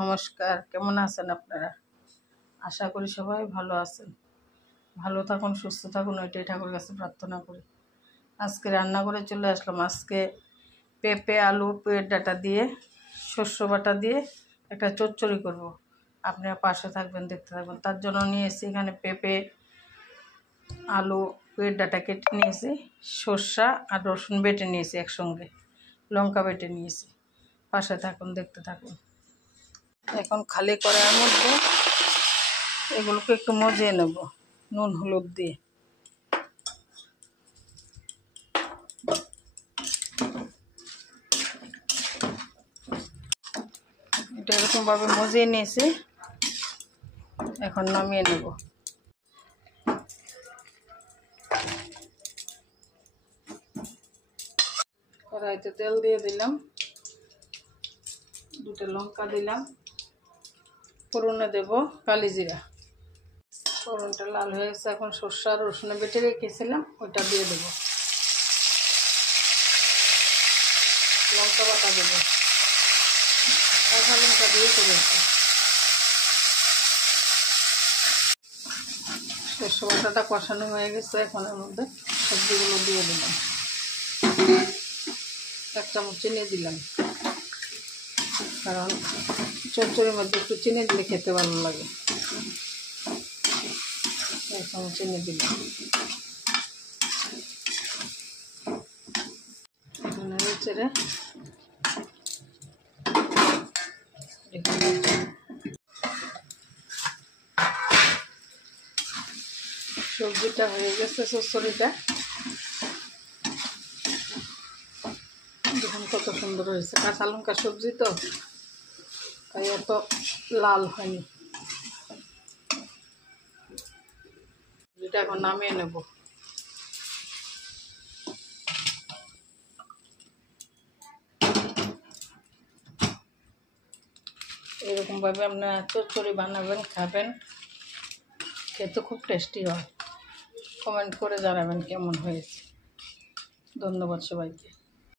নমস্কার, কেমন আছেন আপনারা? আশা করি সবাই ভালো আছেন। ভালো থাকুন, সুস্থ থাকুন, ওইটাই ঠাকুরের কাছে প্রার্থনা করি। আজকে রান্না করে চলে আসলাম। আজকে পেঁপে, আলু, পুয়ের ডাঁটা দিয়ে, শস্য বাটা দিয়ে একটা চচ্চড়ি করব। আপনারা পাশে থাকবেন, দেখতে থাকবেন। তার জন্য নিয়েছি এখানে পেঁপে, আলু, পুয়ের ডাঁটা কেটে নিয়েছি, সর্ষা আর রসুন বেটে নিয়েছি একসঙ্গে, লঙ্কা বেটে নিয়েছি। পাশে থাকুন, দেখতে থাকুন। এখন খালি কড়াইয়ের মধ্যে এগুলোকে একটু মজিয়ে নেব নুন হলুদ দিয়ে। এটা এরকমভাবে মজিয়ে নিয়েছি, এখন নামিয়ে নেব। কড়াইতে তেল দিয়ে দিলাম, দুটো লঙ্কা দিলাম, ফোড়নে দেব কালি জিরা। ফোড়নটা লাল হয়ে গেছে, এখন সর্ষে আর রসুন বেটে রেখেছিলাম ওইটা দিয়ে দেবো। লঙ্কা বাটা দেবো, কাঁচা লঙ্কা দিয়ে করেছি। সর্ষে বাটাটা কষানো হয়ে গেছে, এখন এর মধ্যে সবজিগুলো দিয়ে দিলাম। 1 চামচ চিনি দিলাম, কারণ চচ্চড়ির মধ্যে একটু চিনি দিলে খেতে ভালো লাগে। 1 চামচ চিনি দিলাম। এখানে নেড়ে সবজিটা হয়ে গেছে, চচ্চড়িটা দেখুন কত সুন্দর হয়েছে। কাঁচা লঙ্কা সবজি তো, তাই এত লাল হয়নি। এটা এখন নামিয়ে নেব। এরকমভাবে আপনারা চচ্চড়ি বানাবেন, খাবেন, খেতে খুব টেস্টি হয়। কমেন্ট করে জানাবেন কেমন হয়েছে। ধন্যবাদ সবাইকে।